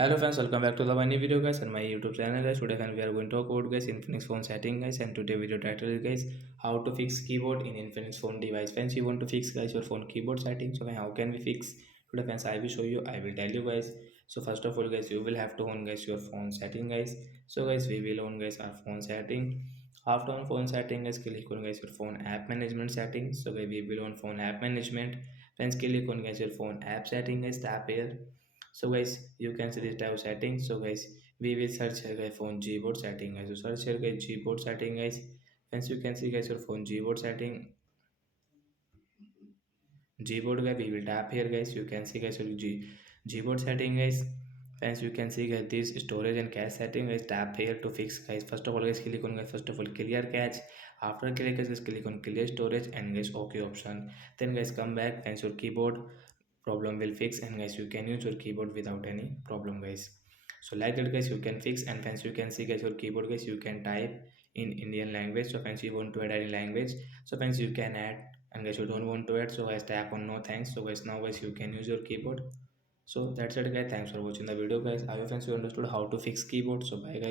Hello friends, welcome back to the new video guys and my YouTube channel guys. Today friends, we are going to talk about guys Infinix phone setting guys, and today video title is guys how to fix keyboard in Infinix phone device. Friends, you want to fix guys your phone keyboard setting, so how can we fix? Today friends, I will show you, I will tell you guys. So first of all guys, you will have to on guys your phone setting guys. So guys, we will on guys our phone setting. After on phone setting guys, click on guys your phone app management settings. So guys, we will on phone app management. Friends, click on guys your phone app setting guys, tap here. So guys, you can see this tab settings. So guys, we will search here guys phone gboard setting guys. So search here guys gboard setting guys. Hence you can see guys your phone gboard setting. Gboard guys, we will tap here guys. You can see guys your gboard setting guys. Hence you can see guys this storage and cache setting guys, tap here to fix guys. First of all guys, click on guys first of all clear cache. After click guys, click on clear storage and guys okay option. Then guys come back, hence your keyboard problem will fix, and guys you can use your keyboard without any problem guys. So like that guys, you can fix, and hence you can see guys your keyboard guys, you can type in Indian language. So hence you want to add any language, so hence you can add, and guys you don't want to add, so guys tap on no thanks. So guys now guys you can use your keyboard. So that's it guys, thanks for watching the video guys. I hope friends you understood how to fix keyboard. So bye guys.